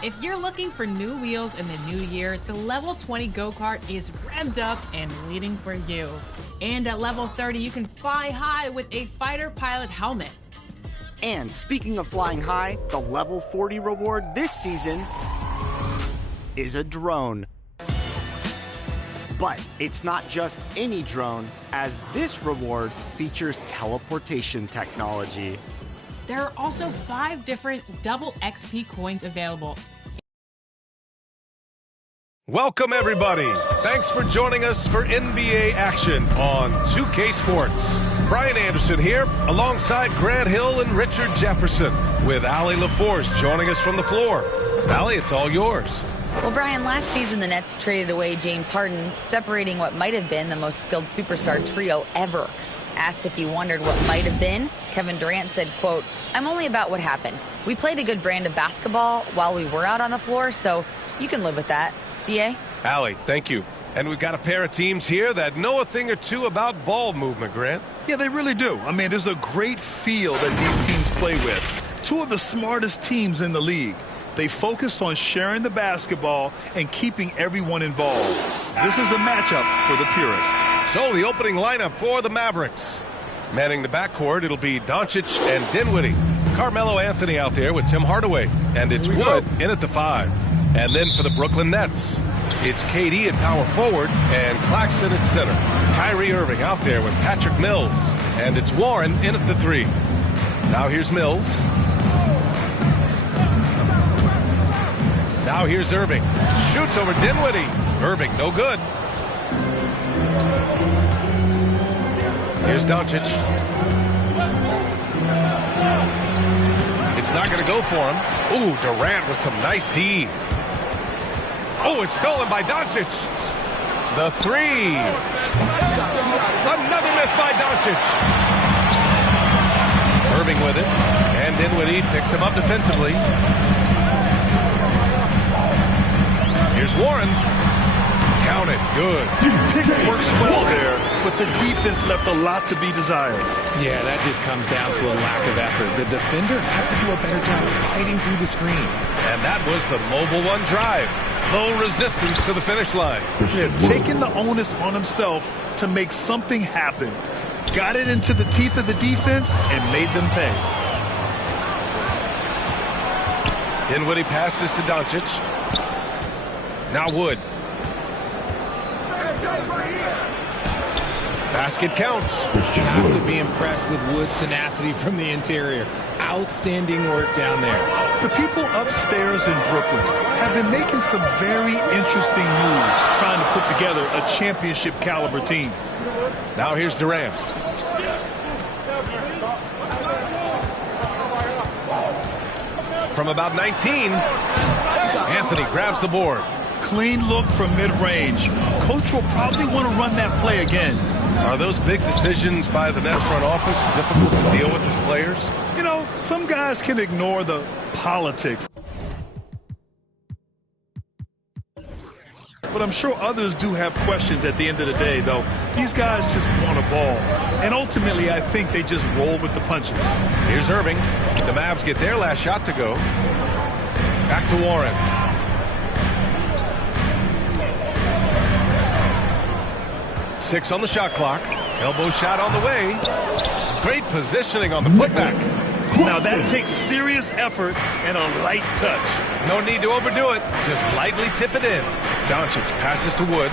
If you're looking for new wheels in the new year, the Level 20 go-kart is revved up and waiting for you. And at Level 30, you can fly high with a fighter pilot helmet. And speaking of flying high, the Level 40 reward this season is a drone. But it's not just any drone, as this reward features teleportation technology. There are also 5 different double XP coins available. Welcome, everybody. Thanks for joining us for NBA action on 2K Sports. Brian Anderson here, alongside Grant Hill and Richard Jefferson, with Allie LaForce joining us from the floor. Allie, it's all yours. Well, Brian, last season the Nets traded away James Harden, separating what might have been the most skilled superstar trio ever. Asked if he wondered what might have been, Kevin Durant said, quote, "I'm only about what happened. We played a good brand of basketball while we were out on the floor, so you can live with that." BA? Allie, thank you. And we've got a pair of teams here that know a thing or two about ball movement, Grant. Yeah, they really do. I mean, there's a great feel that these teams play with. Two of the smartest teams in the league. They focus on sharing the basketball and keeping everyone involved. This is a matchup for the purist. So the opening lineup for the Mavericks. Manning the backcourt, it'll be Doncic and Dinwiddie. Carmelo Anthony out there with Tim Hardaway. And it's Wood in at the 5. And then for the Brooklyn Nets, it's KD at power forward and Claxton at center. Kyrie Irving out there with Patrick Mills. And it's Warren in at the 3. Now here's Mills. Now here's Irving. Shoots over Dinwiddie. Irving, no good. Here's Doncic. It's not going to go for him. Ooh, Durant with some nice D. Oh, it's stolen by Doncic. The 3. Another miss by Doncic. Irving with it. And Dinwiddie picks him up defensively. Here's Warren. Count it. Good. Pick works well there, but the defense left a lot to be desired. Yeah, that just comes down to a lack of effort. The defender has to do a better job fighting through the screen. And that was the Mobile One drive. Low resistance to the finish line. Yeah, taking the onus on himself to make something happen. Got it into the teeth of the defense and made them pay. Dinwiddie passes to Doncic. Now Wood. Basket counts. You have to be impressed with Wood's tenacity from the interior. Outstanding work down there. The people upstairs in Brooklyn have been making some very interesting moves trying to put together a championship caliber team. Now here's Durant. From about 19, Anthony grabs the board. Clean look from mid-range. Coach will probably want to run that play again. Are those big decisions by the Nets front office difficult to deal with as players? You know, some guys can ignore the politics. But I'm sure others do have questions at the end of the day, though. These guys just want a ball. And ultimately, I think they just roll with the punches. Here's Irving. The Mavs get their last shot to go. Back to Warren. Six on the shot clock. Elbow shot on the way. Great positioning on the putback. Now that takes serious effort and a light touch. No need to overdo it. Just lightly tip it in. Doncic passes to Wood.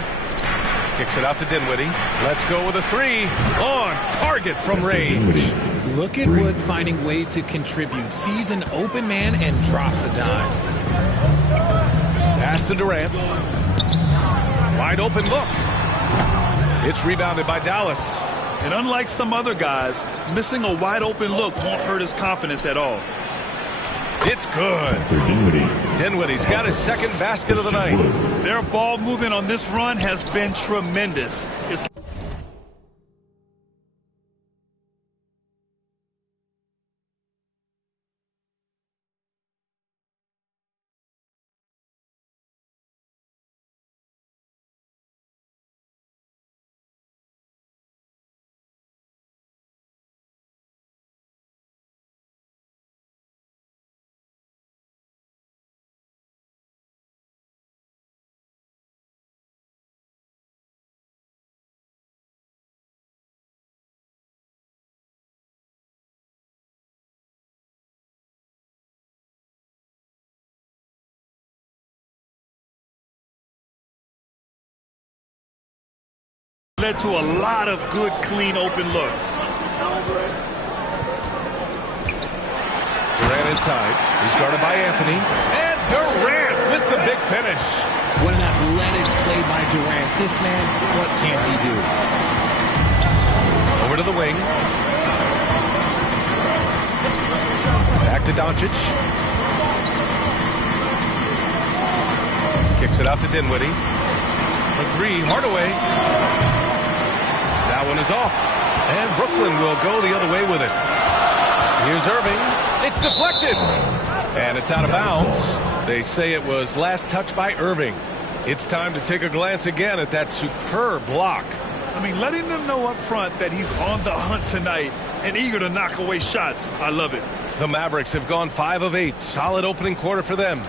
Kicks it out to Dinwiddie. Let's go with a 3. On target from range. Look at Wood finding ways to contribute. Sees an open man and drops a dime. Pass to Durant. Wide open look. It's rebounded by Dallas. And unlike some other guys, missing a wide open look won't hurt his confidence at all. It's good. Dinwiddie's got his second basket of the night. Their ball movement on this run has been tremendous. It's led to a lot of good, clean, open looks. Durant inside. He's guarded by Anthony. And Durant with the big finish. What an athletic play by Durant. This man, what can't he do? Over to the wing. Back to Doncic. Kicks it out to Dinwiddie. For three, Hardaway. That one is off. And Brooklyn will go the other way with it. Here's Irving. It's deflected. And it's out of bounds. They say it was last touched by Irving. It's time to take a glance again at that superb block. I mean, letting them know up front that he's on the hunt tonight and eager to knock away shots. I love it. The Mavericks have gone 5 of 8. Solid opening quarter for them.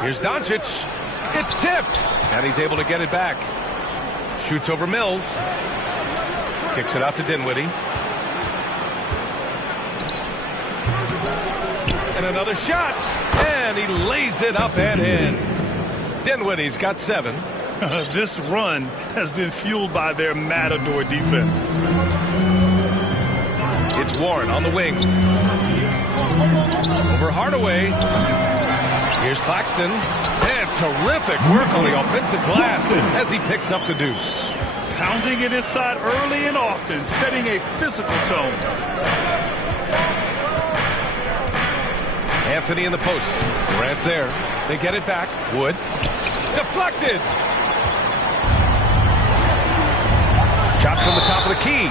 Here's Doncic. It's tipped. And he's able to get it back. Shoots over Mills. Kicks it out to Dinwiddie. And another shot. And he lays it up and in. Dinwiddie's got 7. This run has been fueled by their Matador defense. It's Warren on the wing. Over Hardaway. Here's Claxton. And terrific work on the offensive glass as he picks up the deuce. Pounding it inside early and often, setting a physical tone. Anthony in the post. Durant's there. They get it back. Wood. Deflected. Shot from the top of the key.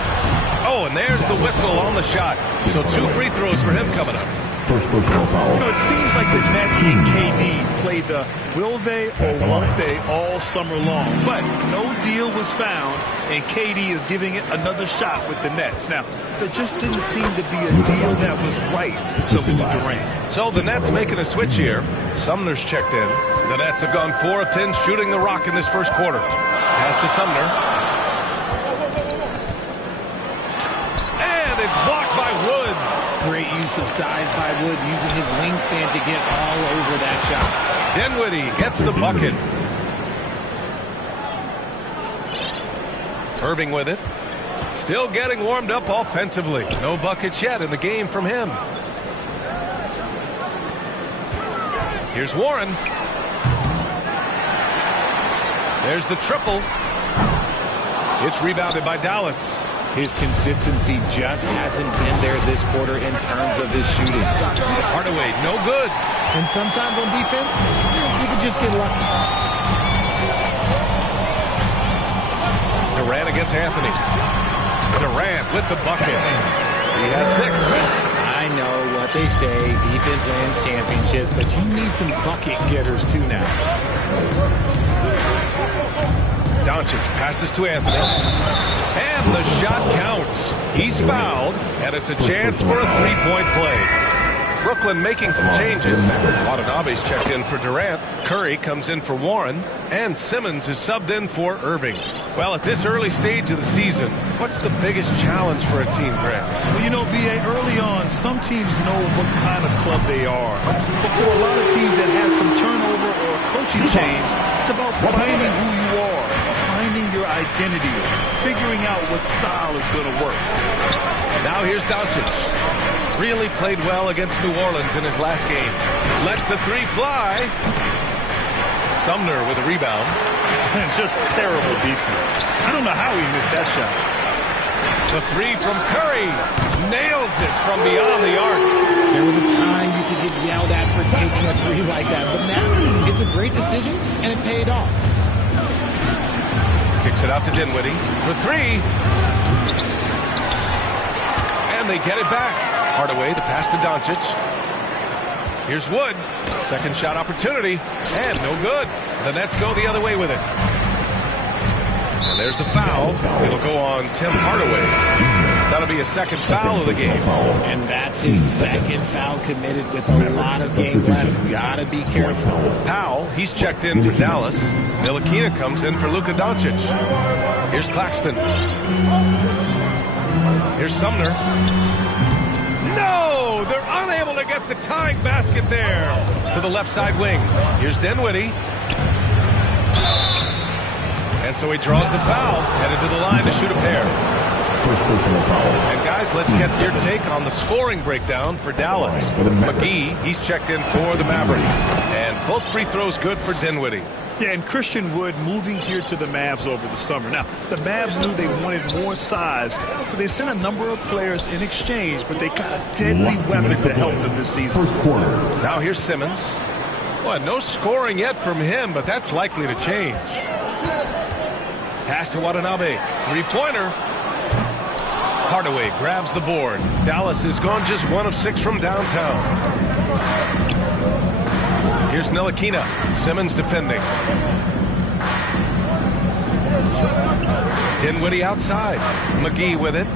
Oh, and there's the whistle on the shot. So 2 free throws for him coming up. First personal foul. You know, it seems like the Nets and KD played the will they or won't they all summer long. But no deal was found, and KD is giving it another shot with the Nets. Now, there just didn't seem to be a deal that was right with Durant. So the Nets making a switch here. Sumner's checked in. The Nets have gone 4 of 10 shooting the rock in this first quarter. Pass to Sumner. And it's blocked by Wood. Great use of size by Wood, using his wingspan to get all over that shot. Dinwiddie gets the bucket. Irving with it. Still getting warmed up offensively. No buckets yet in the game from him. Here's Warren. There's the triple. It's rebounded by Dallas. His consistency just hasn't been there this quarter in terms of his shooting. Hardaway, no good. And sometimes on defense, you can just get lucky. Durant against Anthony. Durant with the bucket. He has 6. I know what they say, defense wins championships, but you need some bucket getters too now. Doncic passes to Anthony. And the shot counts. He's fouled, and it's a chance for a 3-point play. Brooklyn making some changes. Watanabe's checked in for Durant. Curry comes in for Warren. And Simmons is subbed in for Irving. Well, at this early stage of the season, what's the biggest challenge for a team, Grant? Well, you know, B.A., early on, some teams know what kind of club they are. But for a lot of teams that have some turnover or coaching change, it's about finding who you are, finding your identity, figuring out what style is going to work. Now here's Doncic. Really played well against New Orleans in his last game. Lets the 3 fly. Sumner with a rebound. Just terrible defense. I don't know how he missed that shot. The 3 from Curry. Nails it from beyond the arc. There was a time you could get yelled at for taking a 3 like that, but now it's a great decision, and it paid off. Kicks it out to Dinwiddie for 3. And they get it back. Hardaway, the pass to Doncic. Here's Wood. Second shot opportunity. And no good. The Nets go the other way with it. And there's the foul. It'll go on Tim Hardaway. That'll be a second foul of the game. And that's his second foul committed with a lot of game left. Gotta be careful. Powell, he's checked in for Dallas. Ntilikina comes in for Luka Doncic. Here's Claxton. Here's Sumner. No! They're unable to get the tying basket there. To the left side wing. Here's Dinwiddie. And so he draws the foul, headed to the line to shoot a pair. First personal foul. And guys, let's get your take on the scoring breakdown for Dallas. McGee, he's checked in for the Mavericks. And both free throws good for Dinwiddie. Yeah, and Christian Wood moving here to the Mavs over the summer. Now, the Mavs knew they wanted more size, so they sent a number of players in exchange, but they got a deadly weapon to help them this season. First quarter. Now here's Simmons. Well, no scoring yet from him, but that's likely to change. Pass to Watanabe. Three-pointer. Hardaway grabs the board. Dallas has gone just 1 of 6 from downtown. Here's Ntilikina. Simmons defending. Dinwiddie outside. McGee with it.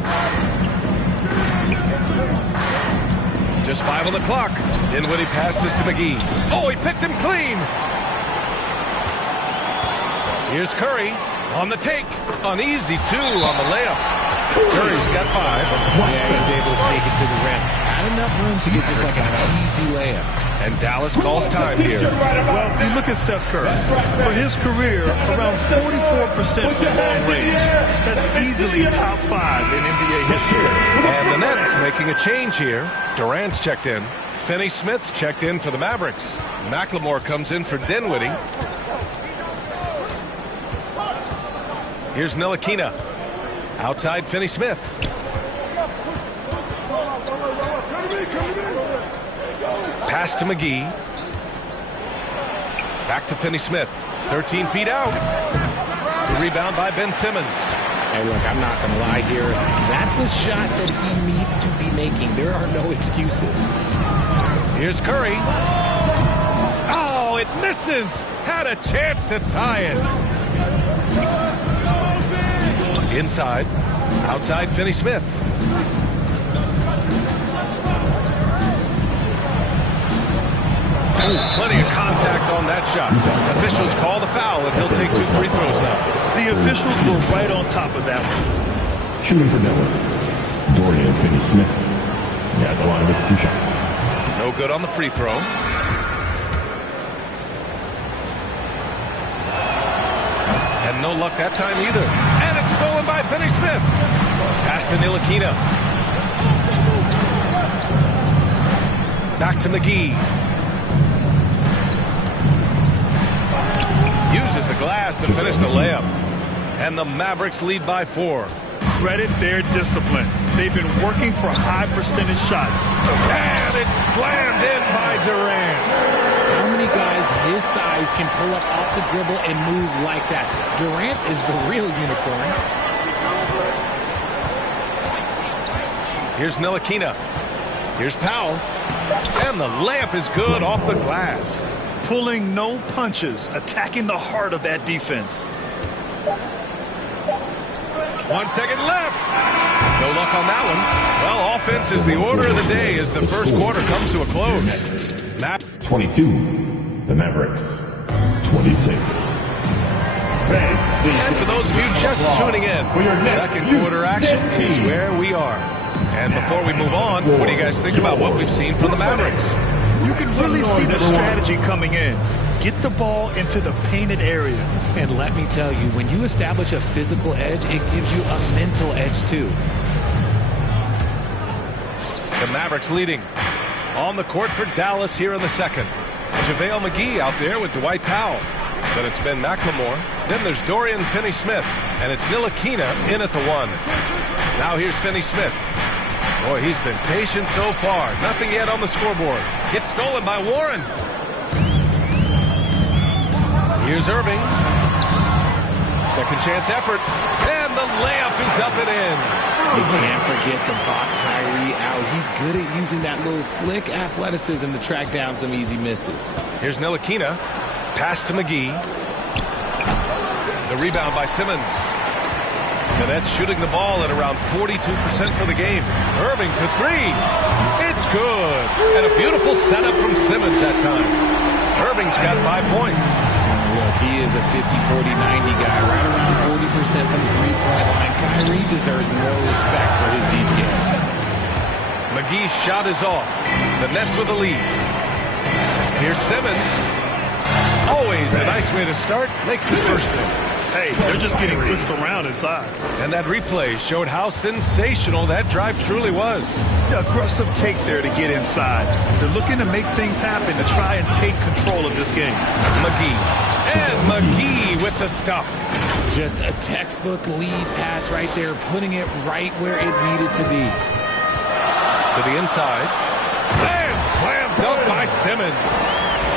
Just 5 on the clock. Dinwiddie passes to McGee. Oh, he picked him clean. Here's Curry on the take. Uneasy, 2 on the layup. Curry's got 5. Yeah, he was able to sneak it to the rim. Not enough room to get just like an easy layup. And Dallas calls time here. Well, you look at Seth Curry. For his career, around 44% from long range. That's easily top 5 in NBA history. And the Nets making a change here. Durant's checked in. Finney-Smith's checked in for the Mavericks. McLemore comes in for Dinwiddie. Here's Ntilikina. Outside Finney-Smith. Pass to McGee. Back to Finney-Smith. 13 feet out. The rebound by Ben Simmons. Hey, look, I'm not going to lie here. That's a shot that he needs to be making. There are no excuses. Here's Curry. Oh, it misses. Had a chance to tie it. Inside. Outside Finney-Smith. Plenty of contact on that shot. Officials call the foul, and he'll take 2 free throws now. The officials were right on top of that one. Shooting for Dallas. Dorian Finney-Smith. Yeah, the line with 2 shots. No good on the free throw. And no luck that time either. And it's stolen by Finney-Smith. Pass to Ntilikina. Back to McGee. Uses the glass to finish the layup. And the Mavericks lead by 4. Credit their discipline. They've been working for high percentage shots. And it's slammed in by Durant. How many guys his size can pull up off the dribble and move like that? Durant is the real unicorn. Here's Ntilikina. Here's Powell. And the layup is good off the glass. Pulling no punches, attacking the heart of that defense. 1 second left. No luck on that one. Well, offense is the order of the day as the first quarter comes to a close. 22. The Mavericks. 26. And for those of you just tuning in, second quarter action is where we are. And before we move on, what do you guys think about what we've seen from the Mavericks? You can really see the strategy coming in. Get the ball into the painted area. And let me tell you, when you establish a physical edge, it gives you a mental edge too. The Mavericks leading on the court for Dallas here in the second. JaVale McGee out there with Dwight Powell. Then it's Ben McLemore. Then there's Dorian Finney-Smith. And it's Ntilikina in at the 1. Now here's Finney-Smith. Boy, he's been patient so far. Nothing yet on the scoreboard. Gets stolen by Warren. Here's Irving. Second chance effort. And the layup is up and in. You can't forget the box Kyrie out. He's good at using that little slick athleticism to track down some easy misses. Here's Ntilikina. Pass to McGee. The rebound by Simmons. The Nets shooting the ball at around 42% for the game. Irving for 3. It's good. And a beautiful setup from Simmons that time. Irving's got 5 points. Look, he is a 50, 40, 90 guy. Right around 40% from the three-point line. Kyrie deserves more respect for his deep game. McGee's shot is off. The Nets with the lead. Here's Simmons. Always a nice way to start. Makes his first one. Hey, they're just getting pushed around inside. And that replay showed how sensational that drive truly was. The aggressive take there to get inside. They're looking to make things happen to try and take control of this game. McGee. And McGee with the stuff. Just a textbook lead pass right there, putting it right where it needed to be. To the inside. And slam dunk by Simmons.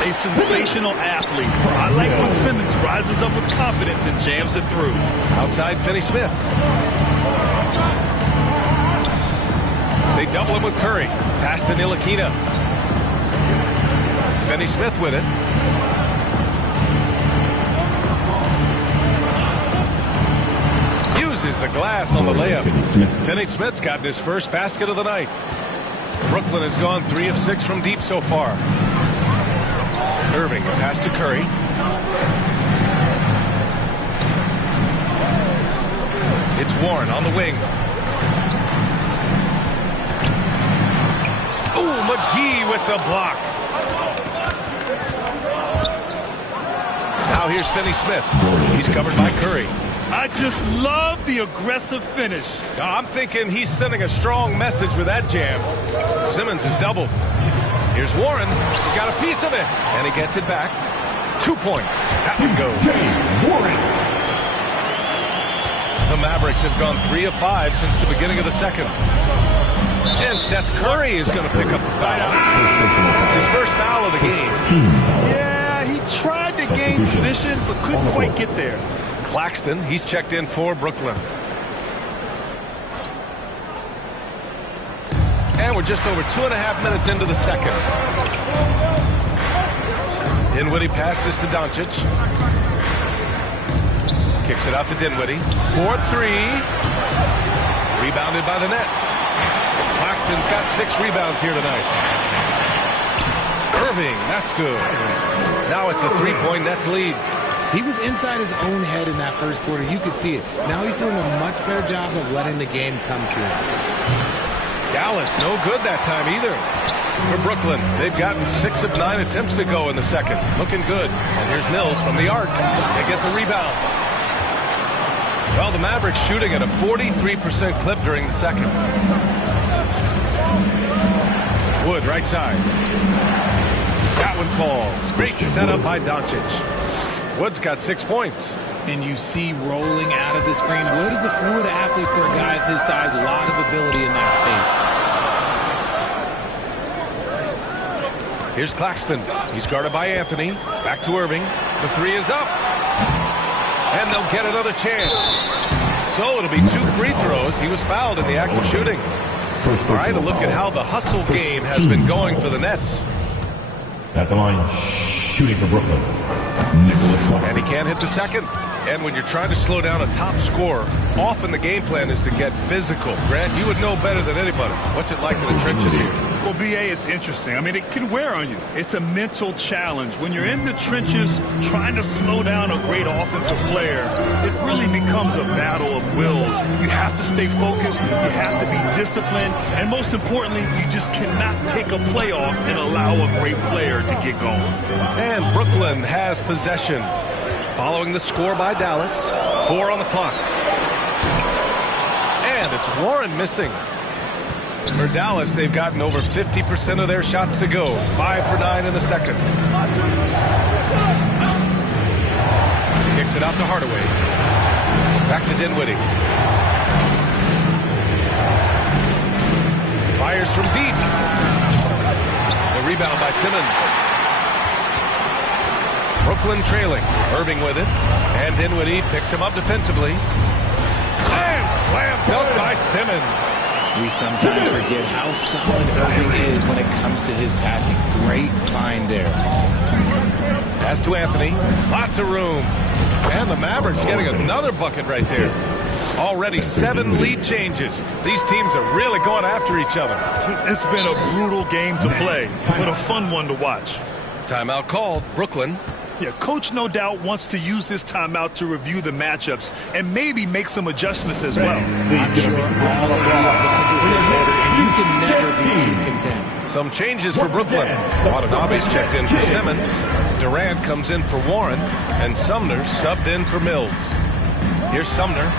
A sensational athlete. I like when Simmons rises up with confidence and jams it through. Outside Finney-Smith. They double him with Curry. Pass to Ntilikina. Finney-Smith with it. Uses the glass on the layup. Finney-Smith's gotten his first basket of the night. Brooklyn has gone 3 of 6 from deep so far. Irving, a pass to Curry. It's Warren on the wing. Ooh, McGee with the block. Now here's Finney-Smith. He's covered by Curry. I just love the aggressive finish. I'm thinking he's sending a strong message with that jam. Simmons is doubled. Here's Warren. He got a piece of it. And he gets it back. 2 points. That one goes. The Mavericks have gone 3 of 5 since the beginning of the second. And Seth Curry is going to pick up the foul. That's his first foul of the game. Yeah, he tried to gain position, but couldn't quite get there. Claxton, he's checked in for Brooklyn. And we're just over 2.5 minutes into the second. Dinwiddie passes to Doncic. Kicks it out to Dinwiddie. 4-3. Rebounded by the Nets. Claxton's got 6 rebounds here tonight. Irving, that's good. Now it's a 3-point Nets lead. He was inside his own head in that first quarter. You could see it. Now he's doing a much better job of letting the game come to him. Dallas, no good that time either. For Brooklyn, they've gotten 6 of 9 attempts to go in the second. Looking good. And here's Mills from the arc. They get the rebound. Well, the Mavericks shooting at a 43% clip during the second. Wood, right side. That one falls. Great setup by Doncic. Wood's got 6 points. And you see rolling out of the screen. Wood is a fluid athlete for a guy of his size. A lot of ability in that space. Here's Claxton. He's guarded by Anthony. Back to Irving. The 3 is up. And they'll get another chance. So it'll be 2 free throws. He was fouled in the act of shooting. All right, a look at how the hustle game has been going for the Nets. At the line, shooting for Brooklyn, Nicholas Claxton. And he can't hit the second. And when you're trying to slow down a top scorer, often the game plan is to get physical. Grant, you would know better than anybody. What's it like in the trenches here? Well, B.A., it's interesting. I mean, it can wear on you. It's a mental challenge. When you're in the trenches trying to slow down a great offensive player, it really becomes a battle of wills. You have to stay focused. You have to be disciplined. And most importantly, you just cannot take a play off and allow a great player to get going. And Brooklyn has possession. Following the score by Dallas. 4 on the clock. And it's Warren missing. For Dallas, they've gotten over 50% of their shots to go. 5 for 9 in the second. Kicks it out to Hardaway. Back to Dinwiddie. Fires from deep. The rebound by Simmons. Brooklyn trailing. Irving with it. And Dinwiddie picks him up defensively. And slam dunk by Simmons. We sometimes forget how solid Irving is when it comes to his passing. Great find there. Pass to Anthony. Lots of room. And the Mavericks getting another bucket right there. Already 7 lead changes. These teams are really going after each other. It's been a brutal game to play, but a fun one to watch. Timeout called. Brooklyn Yeah, coach no doubt wants to use this timeout to review the matchups and maybe make some adjustments as well. I'm sure all of the better, and you can never be too content. Some changes for Brooklyn. Watanabe's checked in for Simmons. Durant comes in for Warren. And Sumner subbed in for Mills. Here's Sumner.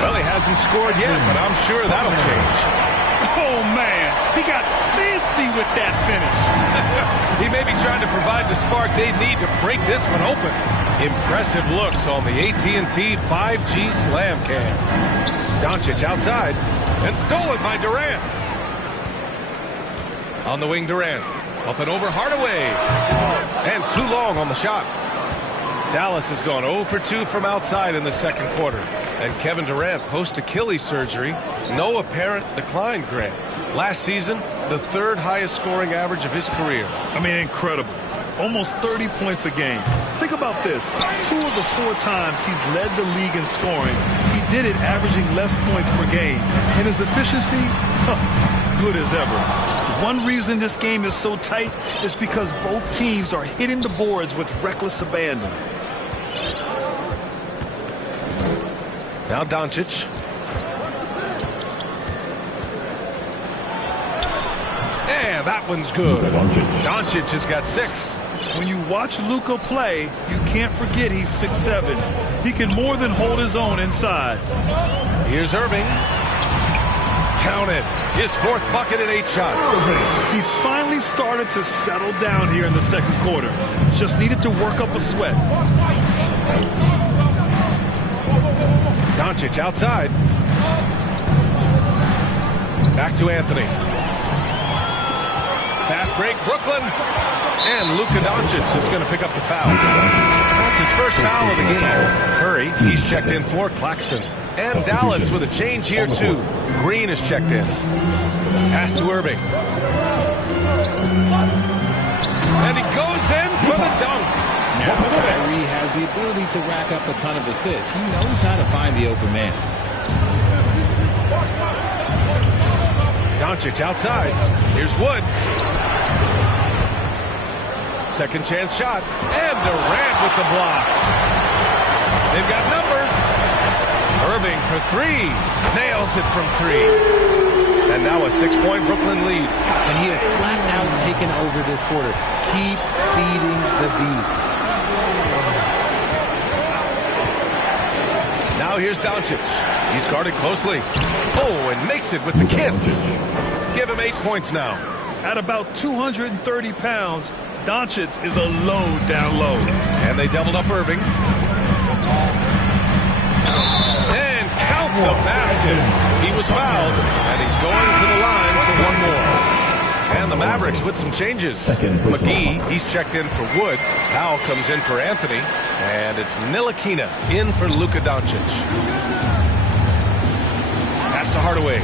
Well, he hasn't scored yet, but I'm sure that'll change. Oh, man. He got fancy with that finish. He may be trying to provide the spark they need to break this one open. Impressive looks on the AT&T 5G Slam Cam. Doncic outside and stolen by Durant. On the wing, Durant. Up and over Hardaway. And too long on the shot. Dallas has gone 0 for 2 from outside in the second quarter. And Kevin Durant post-Achilles surgery. No apparent decline, Grant. Last season, the third highest scoring average of his career. I mean, incredible. Almost 30 points a game. Think about this. 2 of the 4 times he's led the league in scoring, he did it averaging less points per game. And his efficiency, good as ever. One reason this game is so tight is because both teams are hitting the boards with reckless abandon. Now Doncic. And that one's good. Doncic has got 6. When you watch Luka play, you can't forget he's 6'7". He can more than hold his own inside. Here's Irving. Counted. His 4th bucket in 8 shots. He's finally started to settle down here in the second quarter. Just needed to work up a sweat. Doncic outside. Back to Anthony. Fast break, Brooklyn. And Luka Doncic is going to pick up the foul. That's his first foul of the game. Curry, he's checked in for Claxton. And Dallas with a change here, too. Green is checked in. Pass to Irving. And he goes in for the dunk. Now Kyrie has the ability to rack up a ton of assists. He knows how to find the open man. Doncic outside. Here's Wood. Second chance shot. And Durant with the block. They've got numbers. Irving for 3. Nails it from 3. And now a 6-point Brooklyn lead. And he has flat out taken over this quarter. Keep feeding the beast. Now here's Doncic. He's guarded closely. Oh, and makes it with the kiss. Give him 8 points now. At about 230 pounds, Doncic is a load down low. And they doubled up Irving. And count the basket. He was fouled, and he's going to the line for one more. And the Mavericks with some changes. McGee, he's checked in for Wood. Powell comes in for Anthony. And it's Ntilikina in for Luka Doncic. Pass to Hardaway.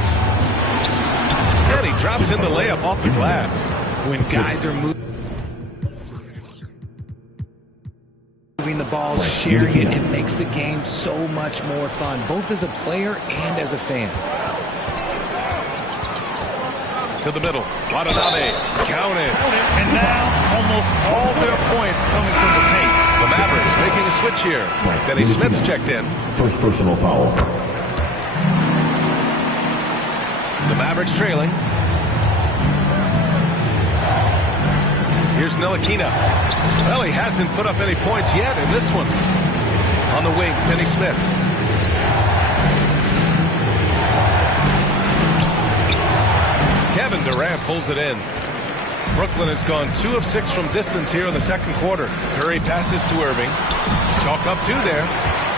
And he drops in the layup off the glass. When guys are moving the ball, sharing it, it makes the game so much more fun, both as a player and as a fan. To the middle. Watanabe. Counted. And now almost all their points coming from the paint. The Mavericks making a switch here. Finney Smith's checked in. First personal foul. The Mavericks trailing. Here's Ntilikina. Well, he hasn't put up any points yet in this one. On the wing, Finney Smith. Kevin Durant pulls it in. Brooklyn has gone 2 of 6 from distance here in the second quarter. Curry passes to Irving. Chalk up 2 there.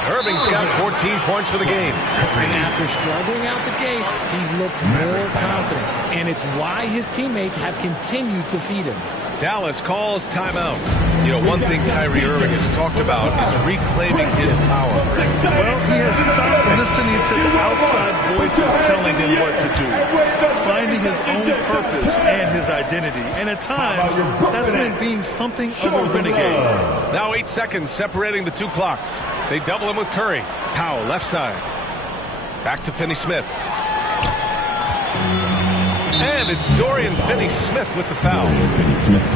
Irving's got 14 points for the game. And after struggling out the gate, he's looked more confident. And it's why his teammates have continued to feed him. Dallas calls timeout. You know, one thing Kyrie Irving has talked about is reclaiming his power. Well, he has stopped listening to the outside voices telling him what to do, finding his own purpose and his identity. And at times, that's meant being something of a renegade. Now 8 seconds separating the 2 clocks. They double him with Curry. Powell, left side. Back to Finney Smith. And it's Dorian Finney-Smith with the foul.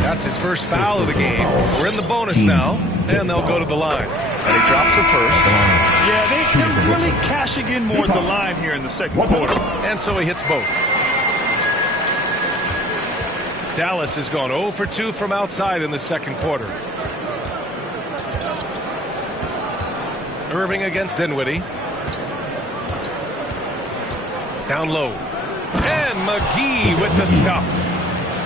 That's his first foul of the game. We're in the bonus now, and they'll go to the line. And he drops the first. Yeah, they're really cashing in more at the line here in the second quarter. And so he hits both. Dallas has gone 0 for 2 from outside in the second quarter. Irving against Dinwiddie. Down low. And McGee with the stuff.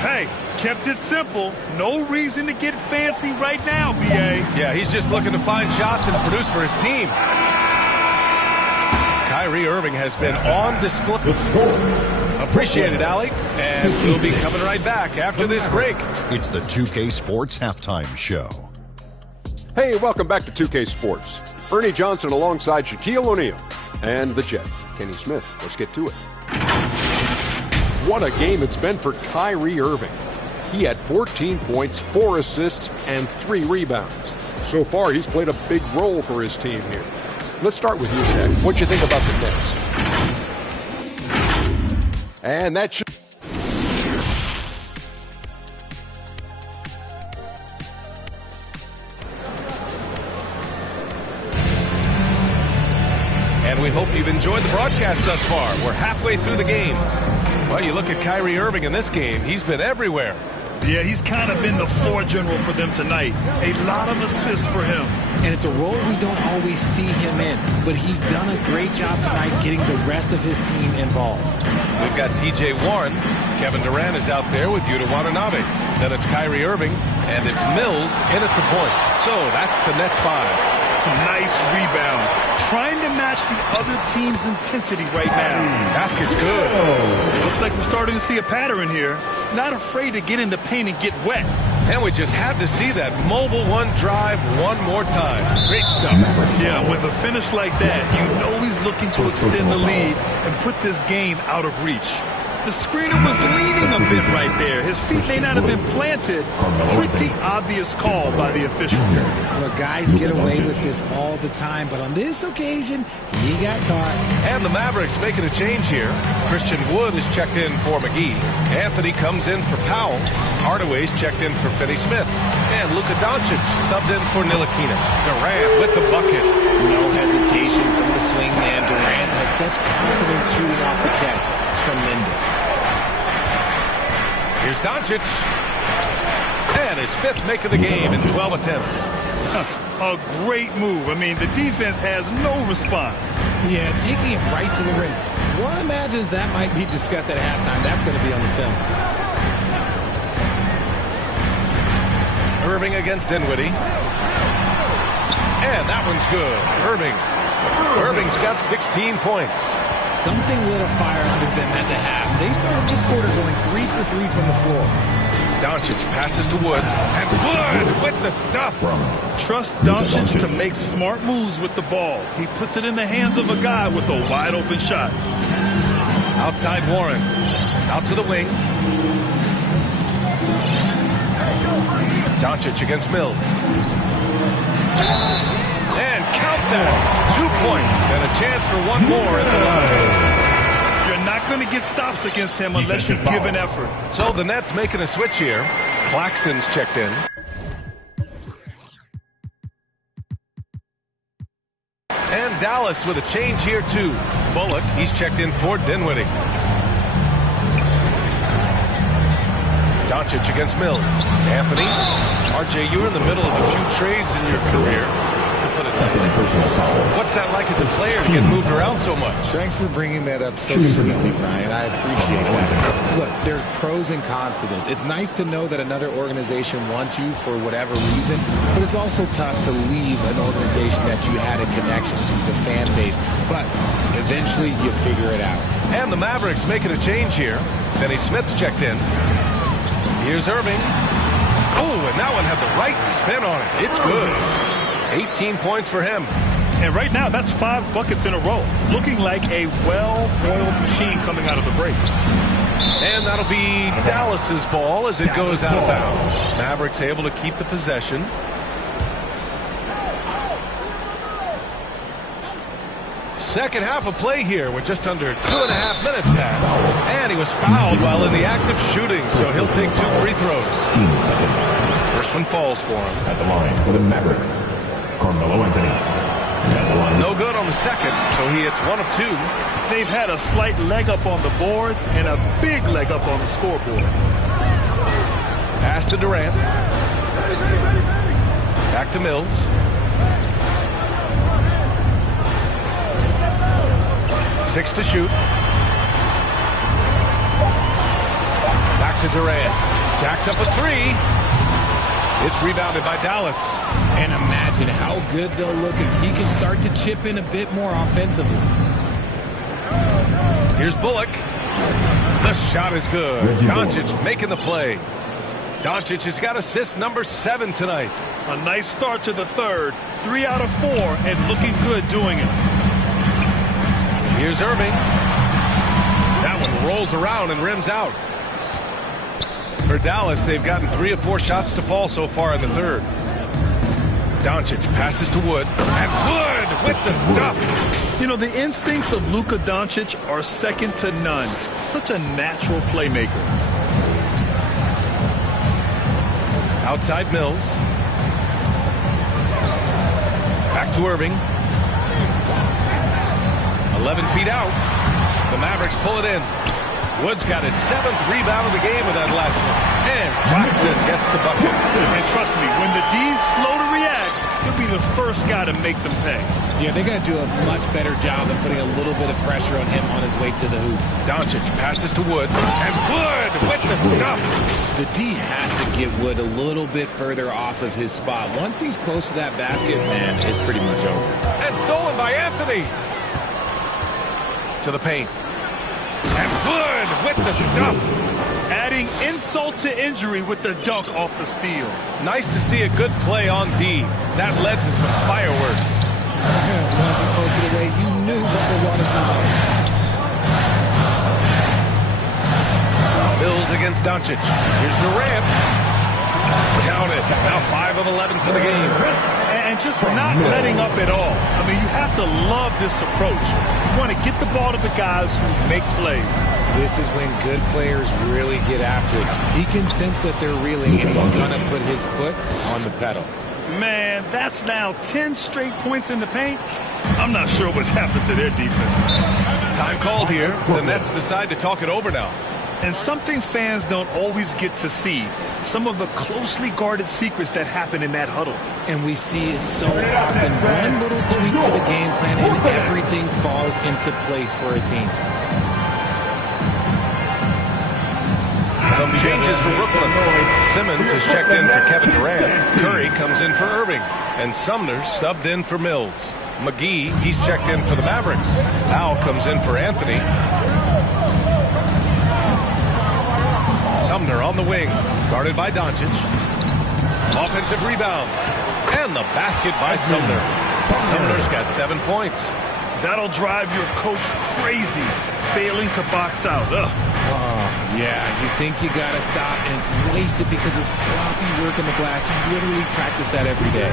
Hey, kept it simple. No reason to get fancy right now, B.A. Yeah, he's just looking to find shots and produce for his team. Kyrie Irving has been on display. Appreciate it, Allie. And we'll be coming right back after this break. It's the 2K Sports Halftime Show. Hey, welcome back to 2K Sports. Ernie Johnson alongside Shaquille O'Neal and the Jet, Kenny Smith. Let's get to it. What a game it's been for Kyrie Irving. He had 14 points, 4 assists, and 3 rebounds. So far, he's played a big role for his team here. Let's start with you, Shaq. What'd you think about the Nets? And that should... And we hope you've enjoyed the broadcast thus far. We're halfway through the game. Well, you look at Kyrie Irving in this game, he's been everywhere. Yeah, he's kind of been the floor general for them tonight. A lot of assists for him. And it's a role we don't always see him in, but he's done a great job tonight getting the rest of his team involved. We've got T.J. Warren. Kevin Durant is out there with Yuta Watanabe. Then it's Kyrie Irving, and it's Mills in at the point. So that's the Nets 5. Nice rebound. Trying to match the other team's intensity right now. Basket's good. Looks like we're starting to see a pattern here. Not afraid to get in the paint and get wet. And we just had to see that mobile one drive one more time. Great stuff. Yeah, with a finish like that, you know he's looking to extend the lead and put this game out of reach. The screener was leaning a bit right there. His feet may not have been planted. Pretty obvious call by the officials. Look, guys get away with this all the time, but on this occasion, he got caught. And the Mavericks making a change here. Christian Wood is checked in for McGee. Anthony comes in for Powell. Hardaway's checked in for Finney-Smith. And Luka Doncic subbed in for Ntilikina. Durant with the bucket. No hesitation from the swingman. Durant has such confidence shooting off the catch. Tremendous. Here's Doncic. And his 5th make of the game in 12 attempts. A great move. I mean, the defense has no response. Yeah, taking it right to the rim. One imagines that might be discussed at halftime. That's going to be on the film. Irving against Dinwiddie. And that one's good. Irving's got 16 points. Something lit a fire under them at the half. They started this quarter going 3 for 3 from the floor. Doncic passes to Wood. And Wood with the stuff. Trust Doncic to make smart moves with the ball. He puts it in the hands of a guy with a wide open shot. Outside Warren. Out to the wing. Doncic against Mills. And count that. 2 points and a chance for one more at the line. You're not going to get stops against him unless you give an effort. So the Nets making a switch here. Claxton's checked in. And Dallas with a change here too. Bullock, he's checked in for Dinwiddie. Doncic against Mills. Anthony. RJ, you were in the middle of a few trades in your career, to put it simply. What's that like as a player to get moved around so much? Thanks for bringing that up so sweetly, Brian. I appreciate that. Look, there's pros and cons to this. It's nice to know that another organization wants you for whatever reason, but it's also tough to leave an organization that you had a connection to, the fan base. But eventually you figure it out. And the Mavericks making a change here. Finney-Smith's checked in. Here's Irving. Oh, and that one had the right spin on it. It's good. 18 points for him. And right now, that's 5 buckets in a row. Looking like a well-oiled machine coming out of the break. And that'll be Dallas's ball as it goes out of bounds. Mavericks able to keep the possession. second half of play here. We're just under 2.5 minutes past. And he was fouled while in the act of shooting, so he'll take 2 free throws. First one falls for him. At the line for the Mavericks, Carmelo Anthony. At the line. No good on the second, so he hits 1 of 2. They've had a slight leg up on the boards and a big leg up on the scoreboard. Pass to Durant. Back to Mills. Six to shoot. Back to Durant. Jacks up a 3. It's rebounded by Dallas. And imagine how good they'll look if he can start to chip in a bit more offensively. Here's Bullock. The shot is good. Doncic making the play. Doncic has got assist number 7 tonight. A nice start to the third. 3 out of 4 and looking good doing it. Here's Irving. That one rolls around and rims out. For Dallas, they've gotten 3 of 4 shots to fall so far in the third. Doncic passes to Wood. And Wood with the stuff. You know, the instincts of Luka Doncic are second to none. Such a natural playmaker. Outside Mills. Back to Irving. 11 feet out. The Mavericks pull it in. Wood's got his 7th rebound of the game with that last one. And Claxton gets the bucket. And trust me, when the D's slow to react, he'll be the first guy to make them pay. Yeah, they're going to do a much better job of putting a little bit of pressure on him on his way to the hoop. Doncic passes to Wood. And Wood with the stuff. The D has to get Wood a little bit further off of his spot. Once he's close to that basket, man, it's pretty much over. And stolen by Anthony. To the paint. And Wood with the stuff. Adding insult to injury with the dunk off the steal. Nice to see a good play on D. That led to some fireworks. Once he poked it away, you knew what was on his mind. Mills against Doncic. Here's Durant. Counted. Now 5 of 11 for the game. And just not letting up at all. I mean, you have to love this approach. You want to get the ball to the guys who make plays. This is when good players really get after it. He can sense that they're reeling, and he's going to put his foot on the pedal. Man, that's now 10 straight points in the paint. I'm not sure what's happened to their defense. Time called here. The Nets decide to talk it over now. And something fans don't always get to see, some of the closely guarded secrets that happen in that huddle. And we see it so often. One little tweak to the game plan and everything falls into place for a team. Some changes for Brooklyn. Simmons has checked in for Kevin Durant. Curry comes in for Irving. And Sumner subbed in for Mills. McGee, he's checked in for the Mavericks. Powell comes in for Anthony. Sumner on the wing, guarded by Doncic. Offensive rebound. And the basket by Sumner. Sumner's got 7 points. That'll drive your coach crazy, failing to box out. Yeah, you think you got to stop, and it's wasted because of sloppy work in the glass. You literally practice that every day.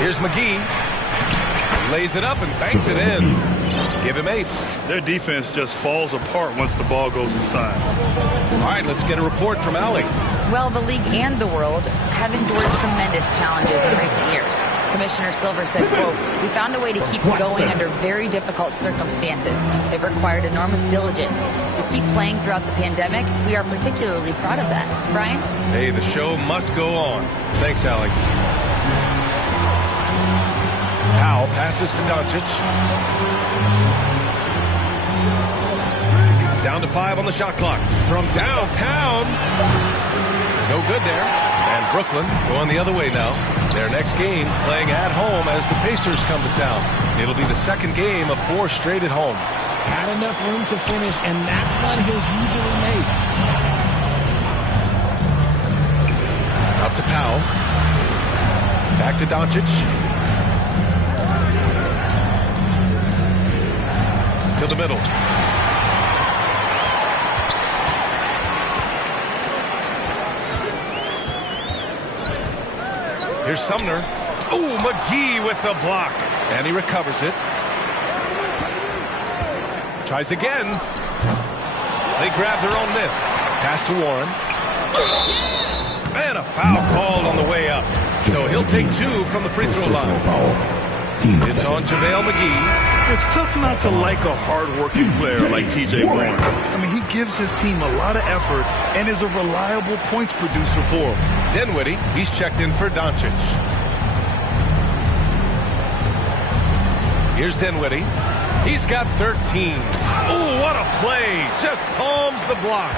Here's McGee. Lays it up and banks it in. Give him 8. Their defense just falls apart once the ball goes inside. All right, let's get a report from Allie. Well, the league and the world have endured tremendous challenges in recent years. Commissioner Silver said, quote, "We found a way to keep going under very difficult circumstances. It required enormous diligence. To keep playing throughout the pandemic, we are particularly proud of that." Brian? Hey, the show must go on. Thanks, Allie. Powell passes to Doncic. Down to 5 on the shot clock. From downtown. No good there. And Brooklyn going the other way now. Their next game playing at home as the Pacers come to town. It'll be the second game of 4 straight at home. Had enough room to finish, and that's what he'll usually make. Out to Powell. Back to Doncic. To the middle. Here's Sumner. Oh, McGee with the block. And he recovers it. Tries again. They grab their own miss. Pass to Warren. And a foul called on the way up. So he'll take 2 from the free throw line. It's on JaVale McGee. It's tough not to like a hard-working player like T.J. Warren. I mean, he gives his team a lot of effort and is a reliable points producer for him. Dinwiddie, he's checked in for Doncic. Here's Dinwiddie. He's got 13. Oh, what a play. Just palms the block.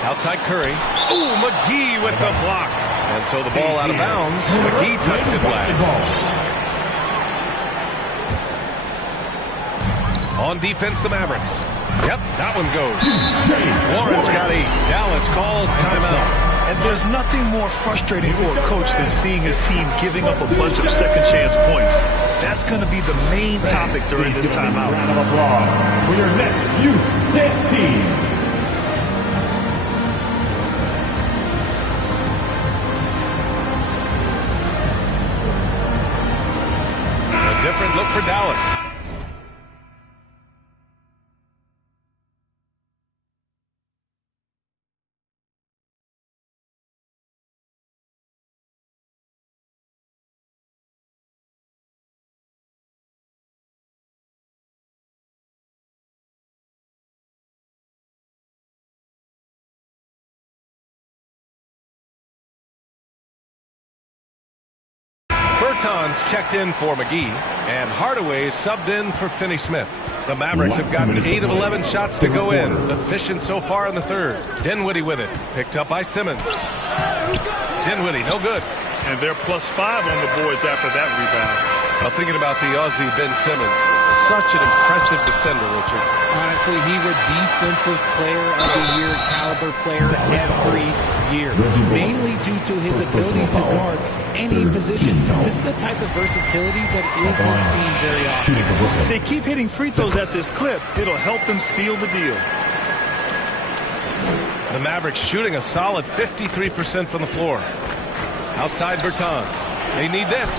Outside Curry. Oh, McGee with the block. And so the ball out of bounds. McGee tucks it last. On defense, the Mavericks. Yep, that one goes. Warren's got 8. Dallas calls timeout. And there's nothing more frustrating for a coach than seeing his team giving up a bunch of second-chance points. That's going to be the main topic during this timeout. Round of applause for your next youth dance team. Different look for Dallas. Bertans checked in for McGee, and Hardaway subbed in for Finney-Smith. The Mavericks have gotten 8 of 11 shots to go in. Efficient so far in the third. Dinwiddie with it. Picked up by Simmons. Dinwiddie, no good. And they're +5 on the boards after that rebound. Well, thinking about the Aussie Ben Simmons, such an impressive defender, Richard. Honestly, he's a defensive player of the year caliber player every year, mainly due to his ability to guard any position. This is the type of versatility that isn't seen very often. If they keep hitting free throws at this clip, it'll help them seal the deal. The Mavericks shooting a solid 53% from the floor. Outside Bertans. They need this.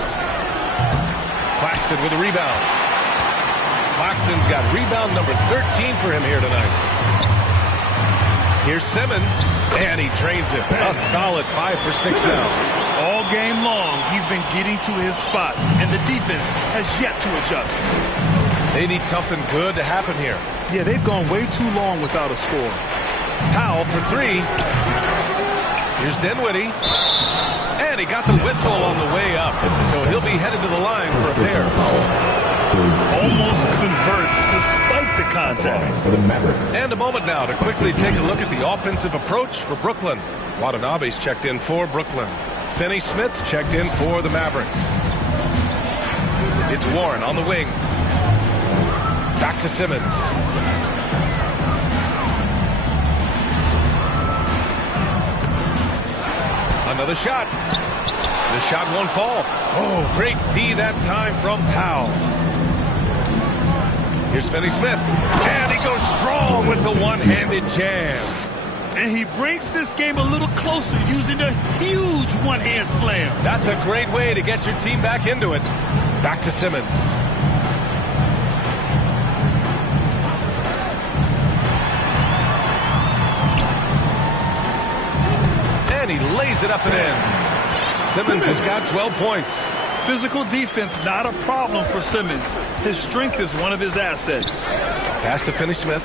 Claxton with a rebound. Claxton's got rebound number 13 for him here tonight. Here's Simmons, and he drains it. A solid 5 for 6 now. All game long, he's been getting to his spots, and the defense has yet to adjust. They need something good to happen here. Yeah, they've gone way too long without a score. Powell for 3. Here's Dinwiddie. And he got the whistle on the way up. So he'll be headed to the line for a pair. Almost converts despite the contact. For the Mavericks. And a moment now to quickly take a look at the offensive approach for Brooklyn. Watanabe's checked in for Brooklyn. Finney-Smith's checked in for the Mavericks. It's Warren on the wing. Back to Simmons. Another shot. The shot won't fall. Oh, great D that time from Powell. Here's Finney-Smith. And he goes strong with the one-handed jam. And he brings this game a little closer using a huge one-hand slam. That's a great way to get your team back into it. Back to Simmons. And he lays it up and in. Simmons has got 12 points. Physical defense, not a problem for Simmons. His strength is one of his assets. Pass to Finney-Smith.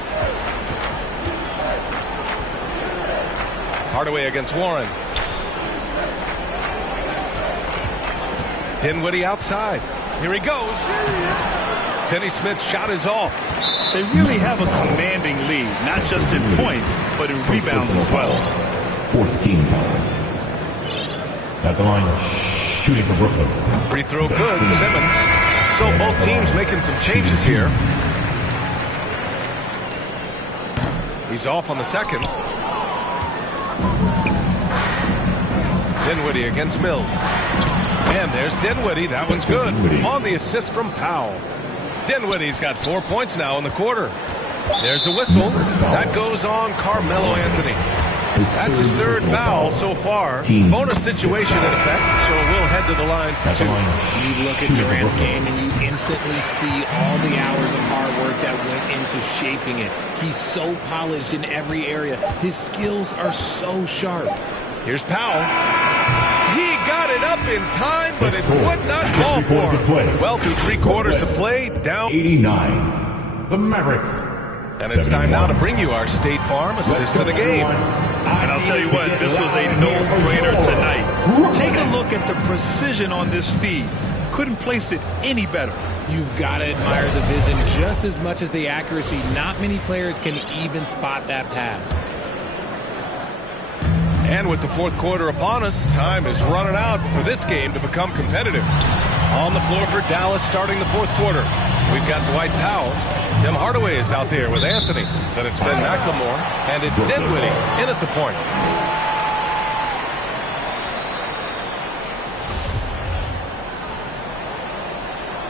Hardaway against Warren. Dinwiddie outside. Here he goes. Finney-Smith's shot is off. They really have a commanding lead, not just in points, but in rebounds as well. Fourth team foul. At the line, shooting for Brooklyn. Free throw good, Simmons. So both teams making some changes here. He's off on the second. Dinwiddie against Mills. And there's Dinwiddie. That one's good. On the assist from Powell. Dinwiddie's got 4 points now in the quarter. There's a whistle. That goes on Carmelo Anthony. That's his third foul so far. Bonus situation in effect, so we'll head to the line for two. You look at Durant's game and you instantly see all the hours of hard work that went into shaping it. He's so polished in every area. His skills are so sharp. Here's Powell. He got it up in time, but it would not fall for him. Well, through 3 quarters of play, down 89. The Mavericks. And it's time now to bring you our State Farm assist of the game. And I'll tell you what, this was a no-brainer tonight. Take a look at the precision on this feed. Couldn't place it any better. You've got to admire the vision just as much as the accuracy. Not many players can even spot that pass. And with the fourth quarter upon us, time is running out for this game to become competitive. On the floor for Dallas starting the fourth quarter, we've got Dwight Powell. Tim Hardaway is out there with Anthony. Then it's Ben McLemore, and it's Dinwiddie in at the point.